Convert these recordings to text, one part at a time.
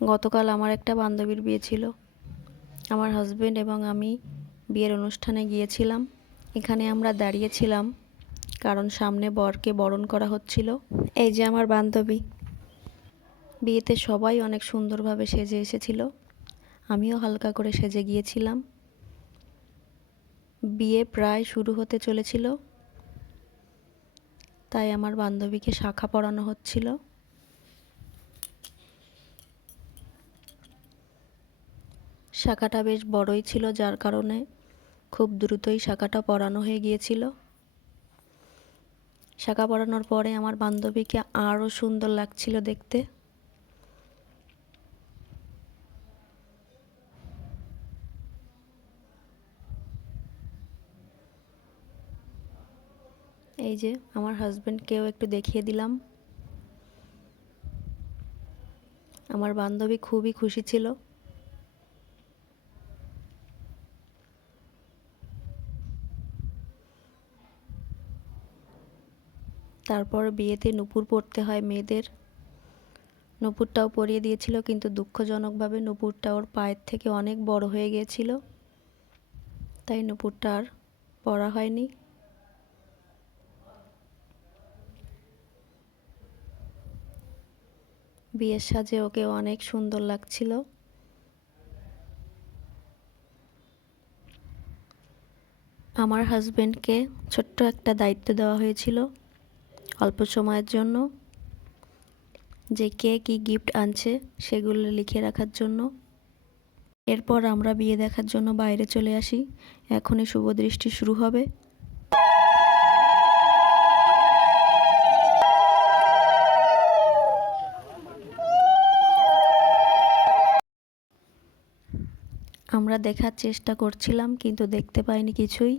গতকাল আমার একটা বান্ধবীর বিয়ে ছিল। আমার হাজবেন্ড এবং আমি বিয়ের অনুষ্ঠানে গিয়েছিলাম। এখানে আমরা দাঁড়িয়েছিলাম কারণ সামনে বরকে বরণ করা হচ্ছিল। এই যে আমার বান্ধবী। বিয়েতে সবাই অনেক সুন্দরভাবে সেজে এসেছিল। আমিও হালকা করে সেজে গিয়েছিলাম। বিয়ে প্রায় শুরু হতে চলেছিল, তাই আমার বান্ধবীকে শাঁখা পরানো হচ্ছিল। শাঁখাটা বেশ বড়ই ছিল, যার কারণে খুব দ্রুতই শাঁখাটা পরানো হয়ে গিয়েছিল। শাঁখা পরানোর পরে আমার বান্ধবীকে আরও সুন্দর লাগছিল দেখতে। এই যে আমার হাজবেন্ডকেও একটু দেখিয়ে দিলাম। আমার বান্ধবী খুবই খুশি ছিল। তারপর বিয়েতে নূপুর পরতে হয় মেয়েদের। নূপুরটাও পরিয়ে দিয়েছিল, কিন্তু দুঃখজনকভাবে নূপুরটা ওর পায়ের থেকে অনেক বড় হয়ে গিয়েছিল, তাই নূপুরটা আর পরা হয়নি। বিয়ের সাজে ওকে অনেক সুন্দর লাগছিল। আমার হাজবেন্ডকে ছোট্ট একটা দায়িত্ব দেওয়া হয়েছিল অল্প সময়ের জন্য, যে কে কী গিফট আনছে সেগুলো লিখে রাখার জন্য। এরপর আমরা বিয়ে দেখার জন্য বাইরে চলে আসি। এখনই শুভ দৃষ্টি শুরু হবে। আমরা দেখার চেষ্টা করছিলাম, কিন্তু দেখতে পাইনি কিছুই।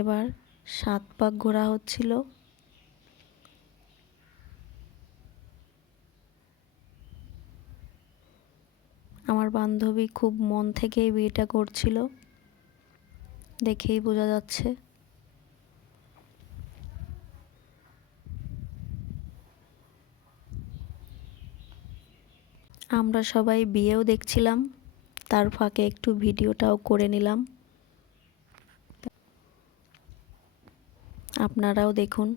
এবার 7 পাক ঘোরা হচ্ছিল। আমার বান্ধবী খুব মন থেকেই বিয়েটা করছিল, দেখেই বোঝা যাচ্ছে। আমরা সবাই বিয়েও দেখছিলাম, তার ফাঁকে একটু ভিডিওটাও করে নিলাম। আপনারাও দেখুন।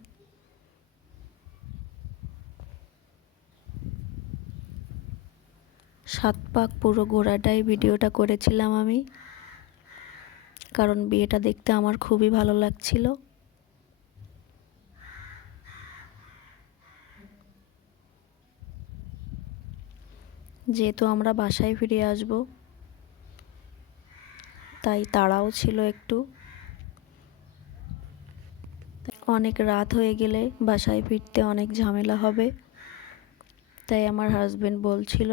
7 পাক পুরো ঘোরাটাই ভিডিওটা করেছিলাম আমি, কারণ বিয়েটা দেখতে আমার খুবই ভালো লাগছিল। যেহেতু আমরা বাসায় ফিরে আসব, তাই তাড়াও ছিল একটু। অনেক রাত হয়ে গেলে বাসায় ফিরতে অনেক ঝামেলা হবে, তাই আমার হাজবেন্ড বলছিল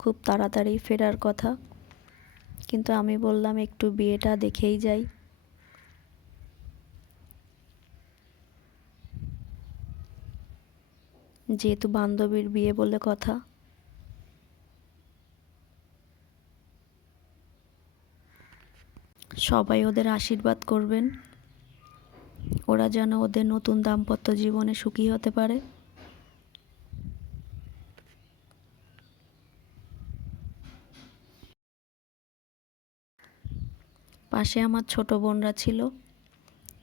খুব তাড়াতাড়ি ফেরার কথা, কিন্তু আমি বললাম একটু বিয়েটা দেখেই যাই। যেহেতু বান্ধবীর বিয়ে বলে কথা। সবাই ওদের আশীর্বাদ করবেন, ওরা যেন ওদের নতুন দাম্পত্য জীবনে সুখী হতে পারে। পাশে আমার ছোট বোনরা ছিল,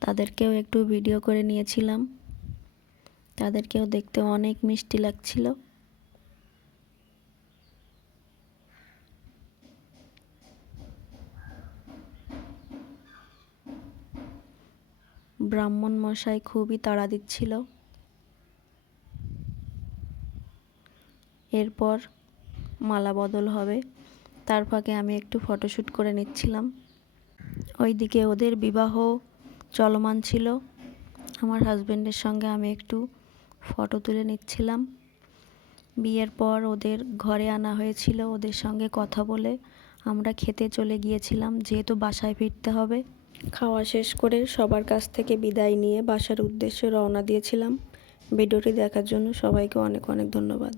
তাদেরকেও একটু ভিডিও করে নিয়েছিলাম। তাদেরকেও দেখতে অনেক মিষ্টি লাগছিল। ব্রাহ্মণ মশাই খুবই তাড়া দিচ্ছিল। এরপর মালা বদল হবে, তার ফাঁকে আমি একটু ফটোশ্যুট করে নিচ্ছিলাম। ওইদিকে ওদের বিবাহ চলমান ছিল। আমার হাজবেন্ডের সঙ্গে আমি একটু ফটো তুলে নিচ্ছিলাম। বিয়ের পর ওদের ঘরে আনা হয়েছিল, ওদের সঙ্গে কথা বলে আমরা খেতে চলে গিয়েছিলাম, যেহেতু বাসায় ফিরতে হবে। খাওয়া শেষ করে সবার কাছ থেকে বিদায় নিয়ে বাসার উদ্দেশ্যে রওনা দিয়েছিলাম। ভিডিওটি দেখার জন্য সবাইকে অনেক অনেক ধন্যবাদ।